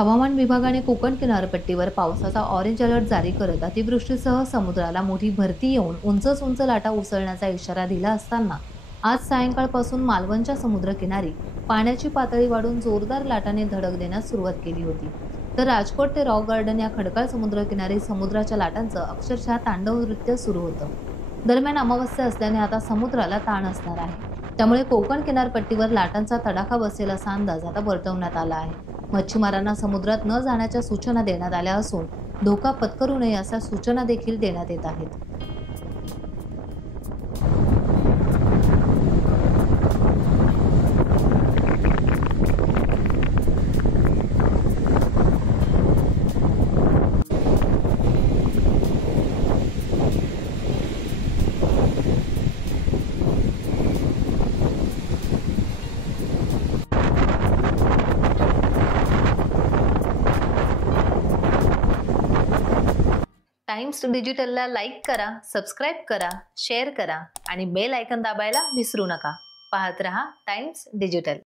हवामान विभागाने कोकण किनारपट्टीवर पावसाचा ऑरेंज अलर्ट जारी करत अतिवृष्टीसह समुद्राला मोठी भरती येऊन उंचच उंच लाटा उसळण्याचा इशारा दिला असताना आज सायंकाळपासून मालवणच्या समुद्रकिनारी पाण्याची पातळी वाढून जोरदार लाटांनी धडक देण्यास सुरुवात केली होती। तर राजकोट ते रॉक गार्डन या खडकाळ समुद्रकिनारी समुद्राच्या लाटांचं अक्षरशः तांडव नृत्य सुरू होतं। दरम्यान अमावस्या असल्याने आता समुद्राला ताण असणार आहे, त्यामुळे कोकण किनारपट्टीवर लाटांचा तडाखा बसेल असा अंदाज आता वर्तवण्यात आला आहे। मच्छीमारांना समुद्रात न जाण्याच्या सूचना देण्यात आल्या असून धोका पत्करू नये अशा सूचना देखील देण्यात येत आहेत। टाइम्स डिजिटलला लाईक करा, सबस्क्राईब करा, शेअर करा आणि बेल आयकॉन दाबायला विसरू नका। पाहत रहा टाइम्स डिजिटल।